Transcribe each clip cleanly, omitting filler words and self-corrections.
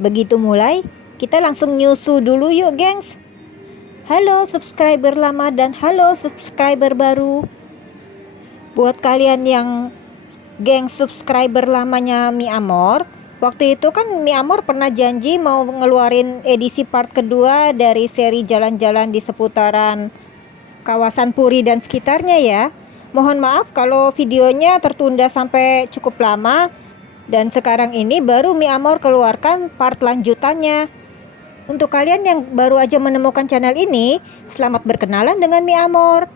Begitu mulai, kita langsung nyusu dulu yuk gengs. Halo subscriber lama dan halo subscriber baru. Buat kalian yang geng subscriber lamanya Mi Amor, waktu itu kan Mi Amor pernah janji mau ngeluarin edisi part kedua dari seri jalan-jalan di seputaran kawasan Puri dan sekitarnya ya. Mohon maaf kalau videonya tertunda sampai cukup lama, dan sekarang ini baru Mi Amor keluarkan part lanjutannya. Untuk kalian yang baru aja menemukan channel ini, selamat berkenalan dengan Mi Amor.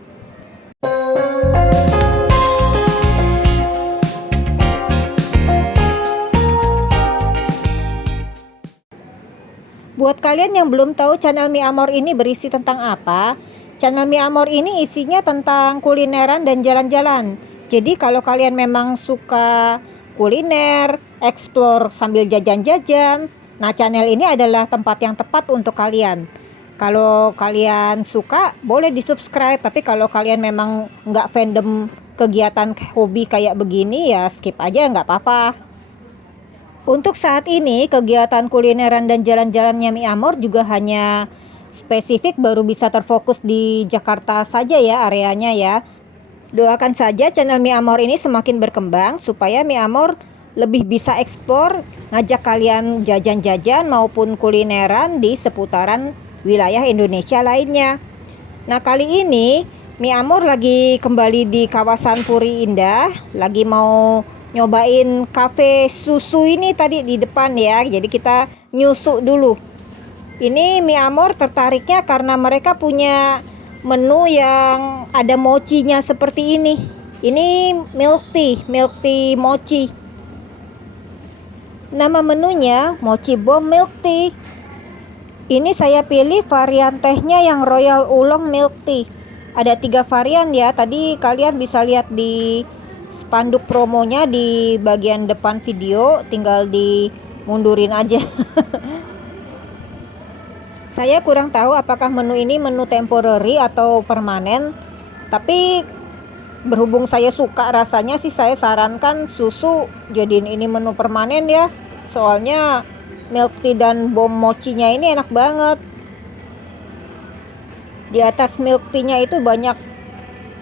Buat kalian yang belum tahu channel Mi Amor ini berisi tentang apa, channel Mi Amor ini isinya tentang kulineran dan jalan-jalan. Jadi kalau kalian memang suka kuliner, explore sambil jajan-jajan, nah channel ini adalah tempat yang tepat untuk kalian. Kalau kalian suka, boleh di subscribe. Tapi kalau kalian memang nggak fandom kegiatan hobi kayak begini, ya skip aja, nggak apa-apa. Untuk saat ini, kegiatan kulineran dan jalan-jalannya Mi Amor juga hanya spesifik baru bisa terfokus di Jakarta saja ya areanya ya. Doakan saja channel Mi Amor ini semakin berkembang supaya Mi Amor lebih bisa eksplor, ngajak kalian jajan-jajan maupun kulineran di seputaran wilayah Indonesia lainnya. Nah, kali ini Mi Amor lagi kembali di kawasan Puri Indah, lagi mau nyobain cafe susu ini tadi di depan ya. Jadi kita nyusu dulu. Ini Mi Amor tertariknya karena mereka punya menu yang ada mochinya seperti ini. Ini milk tea mochi. Nama menunya Mochi Bomb Milk Tea. Ini saya pilih varian tehnya yang Royal Oolong Milk Tea. Ada 3 varian ya. Tadi kalian bisa lihat di spanduk promonya di bagian depan video, tinggal dimundurin aja. Saya kurang tahu apakah menu ini menu temporary atau permanen, tapi berhubung saya suka rasanya sih, saya sarankan susu jadiin ini menu permanen ya. Soalnya milk tea dan bom mochinya ini enak banget. Di atas milk tea-nya itu banyak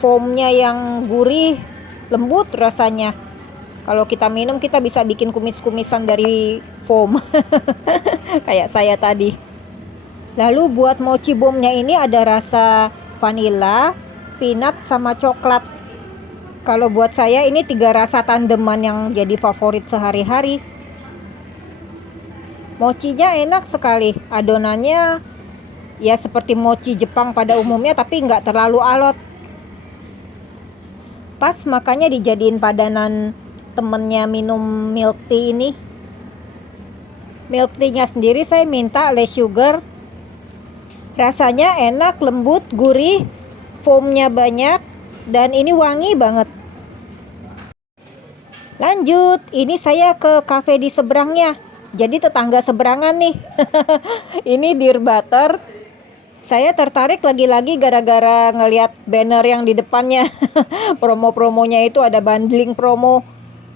foamnya yang gurih, lembut rasanya. Kalau kita minum, kita bisa bikin kumis-kumisan dari foam. Kayak saya tadi. Lalu buat mochi bomnya ini ada rasa vanilla, peanut, sama coklat. Kalau buat saya ini 3 rasa tandeman yang jadi favorit sehari-hari. Mochinya enak sekali. Adonannya ya seperti mochi Jepang pada umumnya, tapi nggak terlalu alot. Pas, makanya dijadiin padanan temennya minum milk tea ini. Milk tea-nya sendiri saya minta less sugar. Rasanya enak, lembut, gurih, foamnya banyak, dan ini wangi banget. Lanjut, ini saya ke cafe di seberangnya. Jadi tetangga seberangan nih. Ini Dear Butter. Saya tertarik lagi-lagi gara-gara ngelihat banner yang di depannya. Promo-promonya itu ada bundling promo.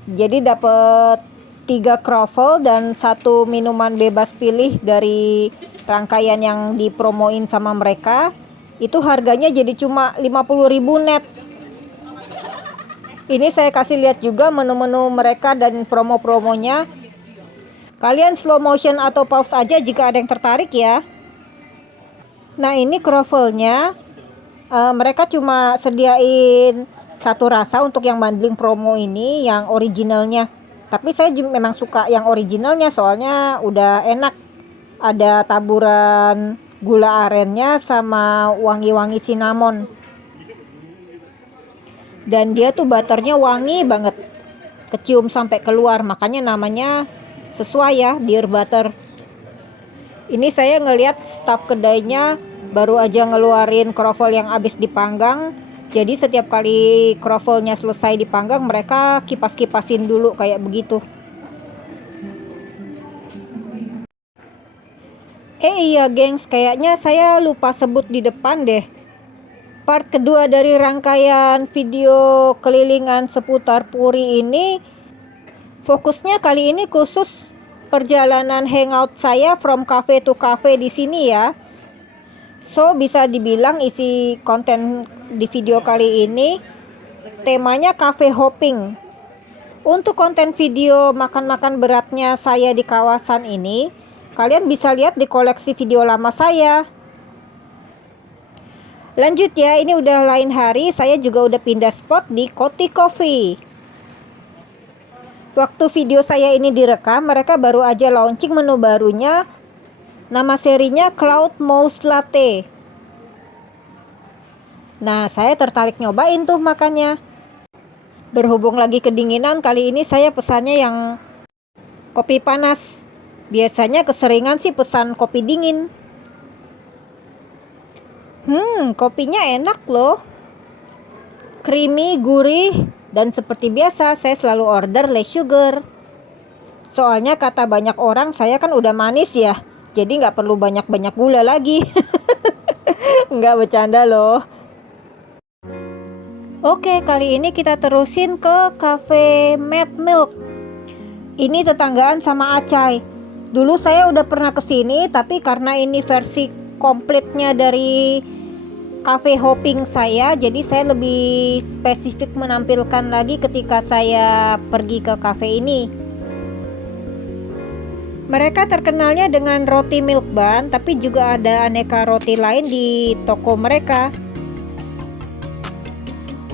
Jadi dapat 3 croffle dan 1 minuman bebas pilih dari rangkaian yang dipromoin sama mereka. Itu harganya jadi cuma 50.000 net. Ini saya kasih lihat juga menu-menu mereka dan promo-promonya. Kalian slow motion atau pause aja jika ada yang tertarik ya. Nah, ini croffle-nya mereka cuma sediain 1 rasa untuk yang bundling promo ini, yang originalnya. Tapi saya memang suka yang originalnya, soalnya udah enak. Ada taburan gula arennya sama wangi-wangi cinnamon. Dan dia tuh butternya wangi banget, kecium sampai keluar, makanya namanya sesuai ya, Dear Butter. Ini saya ngelihat staf kedainya baru aja ngeluarin croffle yang habis dipanggang. Jadi setiap kali croffle-nya selesai dipanggang, mereka kipas-kipasin dulu kayak begitu. Iya gengs, kayaknya saya lupa sebut di depan deh. Part kedua dari rangkaian video kelilingan seputar Puri ini, fokusnya kali ini khusus perjalanan hangout saya from cafe to cafe di sini ya. So bisa dibilang isi konten di video kali ini temanya cafe hopping. Untuk konten video makan-makan beratnya saya di kawasan ini, kalian bisa lihat di koleksi video lama saya. Lanjut ya, ini udah lain hari, saya juga udah pindah spot di Coty Coffee. Waktu video saya ini direkam, mereka baru aja launching menu barunya. Nama serinya Cloud Mouse Latte. Nah, saya tertarik nyobain tuh makannya. Berhubung lagi kedinginan, kali ini saya pesannya yang kopi panas. Biasanya keseringan sih pesan kopi dingin. Kopinya enak loh. Creamy, gurih, dan seperti biasa saya selalu order less sugar. Soalnya kata banyak orang saya kan udah manis ya, jadi nggak perlu banyak-banyak gula lagi. Nggak bercanda loh. Oke, kali ini kita terusin ke Cafe Mad Milk. Ini tetanggaan sama Acai. Dulu saya udah pernah kesini, tapi karena ini versi komplitnya dari cafe hopping saya, jadi saya lebih spesifik menampilkan lagi ketika saya pergi ke cafe ini. Mereka terkenalnya dengan roti milk bun, tapi juga ada aneka roti lain di toko mereka.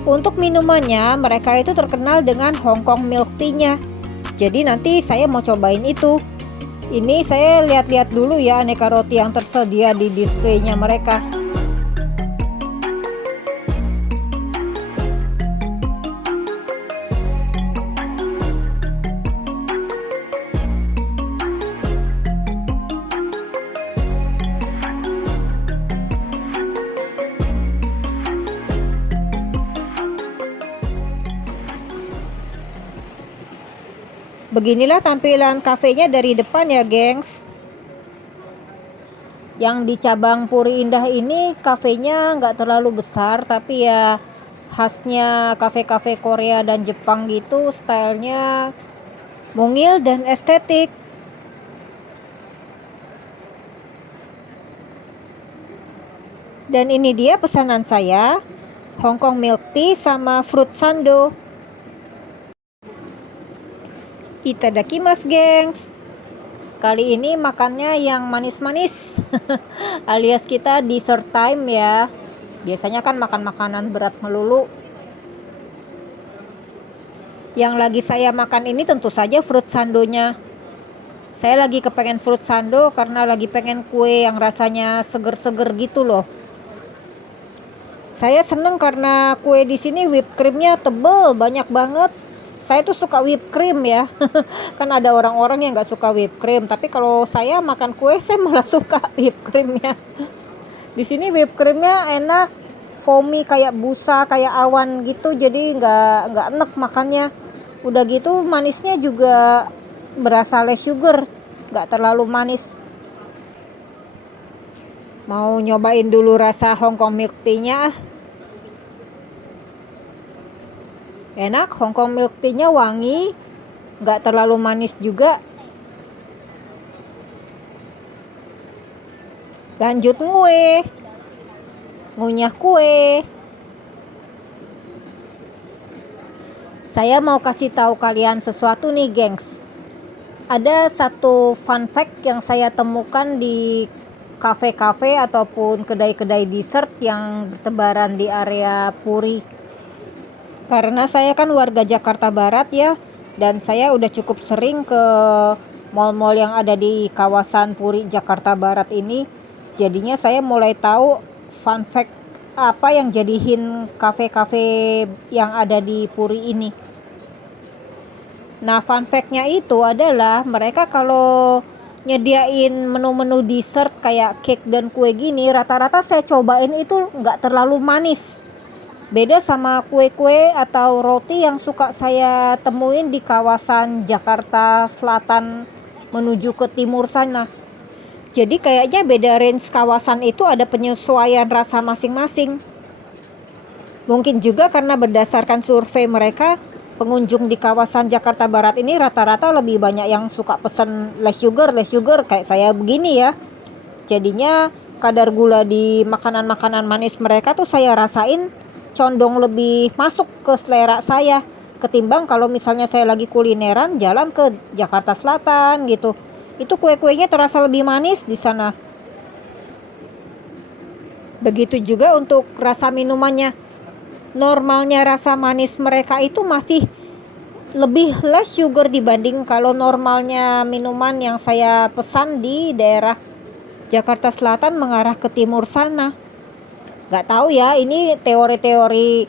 Untuk minumannya, mereka itu terkenal dengan Hong Kong milk tea-nya. Jadi nanti saya mau cobain itu. Ini saya lihat-lihat dulu ya aneka roti yang tersedia di displaynya mereka. Beginilah tampilan kafenya dari depan ya gengs. Yang di cabang Puri Indah ini kafenya nggak terlalu besar, tapi ya khasnya kafe-kafe Korea dan Jepang gitu, stylenya mungil dan estetik. Dan ini dia pesanan saya, Hong Kong milk tea sama fruit sando. Itadakimasu gengs. Kali ini makannya yang manis-manis alias kita dessert time ya. Biasanya kan makan makanan berat melulu. Yang lagi saya makan ini tentu saja fruit sandonya. Saya lagi kepengen fruit sando karena lagi pengen kue yang rasanya seger-seger gitu loh. Saya seneng karena kue di sini whipped creamnya tebel, banyak banget. Saya tuh suka whipped cream ya. Kan ada orang-orang yang nggak suka whipped cream, tapi kalau saya makan kue saya malah suka whipped creamnya. Di sini whipped creamnya enak, foamy kayak busa, kayak awan gitu, jadi nggak enek makannya. Udah gitu manisnya juga berasa less sugar, nggak terlalu manis. Mau nyobain dulu rasa Hong Kong milk tea-nya. Enak, Hong Kong milk tea-nya wangi, nggak terlalu manis juga. Lanjut ngunyah kue. Saya mau kasih tahu kalian sesuatu nih gengs. Ada satu fun fact yang saya temukan di kafe-kafe ataupun kedai-kedai dessert yang bertebaran di area Puri. Karena saya kan warga Jakarta Barat ya, dan saya udah cukup sering ke mall-mall yang ada di kawasan Puri Jakarta Barat ini. Jadinya saya mulai tahu fun fact apa yang jadiin kafe-kafe yang ada di Puri ini. Nah, fun fact-nya itu adalah mereka kalau nyediain menu-menu dessert kayak cake dan kue gini, rata-rata saya cobain itu nggak terlalu manis. Beda sama kue-kue atau roti yang suka saya temuin di kawasan Jakarta Selatan menuju ke timur sana. Jadi kayaknya beda range kawasan itu ada penyesuaian rasa masing-masing. Mungkin juga karena berdasarkan survei mereka, pengunjung di kawasan Jakarta Barat ini rata-rata lebih banyak yang suka pesen less sugar kayak saya begini ya. Jadinya kadar gula di makanan-makanan manis mereka tuh saya rasain condong lebih masuk ke selera saya ketimbang kalau misalnya saya lagi kulineran jalan ke Jakarta Selatan gitu. Itu kue-kuenya terasa lebih manis di sana. Begitu juga untuk rasa minumannya. Normalnya rasa manis mereka itu masih lebih less sugar dibanding kalau normalnya minuman yang saya pesan di daerah Jakarta Selatan mengarah ke timur sana. Gak tahu ya, ini teori-teori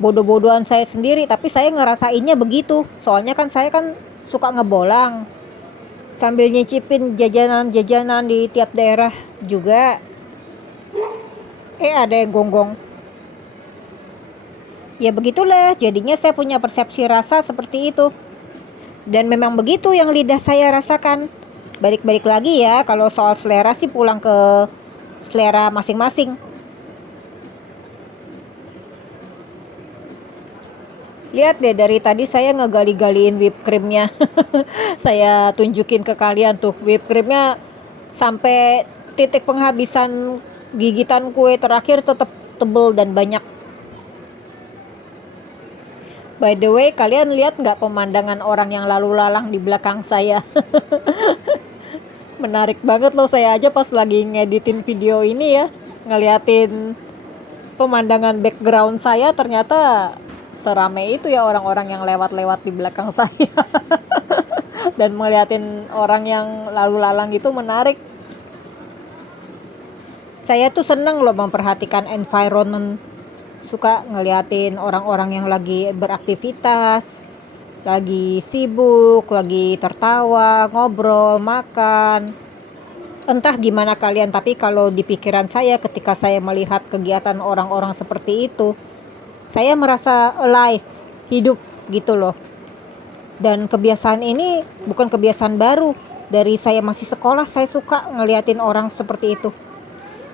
bodoh-bodohan saya sendiri, tapi saya ngerasainnya begitu. Soalnya kan saya kan suka ngebolang sambil nyicipin jajanan-jajanan di tiap daerah juga. Ada yang gonggong. Ya begitulah, jadinya saya punya persepsi rasa seperti itu. Dan memang begitu yang lidah saya rasakan. Balik-balik lagi ya, kalau soal selera sih pulang ke selera masing-masing. Lihat deh, dari tadi saya ngegali-galiin whipped creamnya. Saya tunjukin ke kalian tuh, whipped creamnya sampai titik penghabisan gigitan kue terakhir tetap tebel dan banyak. By the way, kalian lihat nggak pemandangan orang yang lalu lalang di belakang saya? Menarik banget loh, saya aja pas lagi ngeditin video ini ya, ngeliatin pemandangan background saya, ternyata serame itu ya orang-orang yang lewat-lewat di belakang saya. Dan ngeliatin orang yang lalu lalang itu menarik. Saya tuh seneng loh memperhatikan environment. Suka ngeliatin orang-orang yang lagi beraktivitas, lagi sibuk, lagi tertawa, ngobrol, makan. Entah gimana kalian, tapi kalau di pikiran saya ketika saya melihat kegiatan orang-orang seperti itu, saya merasa alive, hidup gitu loh. Dan kebiasaan ini bukan kebiasaan baru. Dari saya masih sekolah, saya suka ngeliatin orang seperti itu.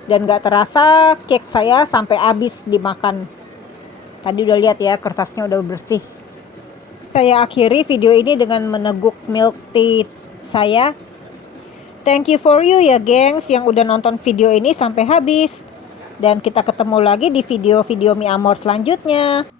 Dan gak terasa cake saya sampai habis dimakan. Tadi udah lihat ya, kertasnya udah bersih. Saya akhiri video ini dengan meneguk milk tea saya. Thank you for you ya gengs yang udah nonton video ini sampai habis. Dan kita ketemu lagi di video-video Mi Amor selanjutnya.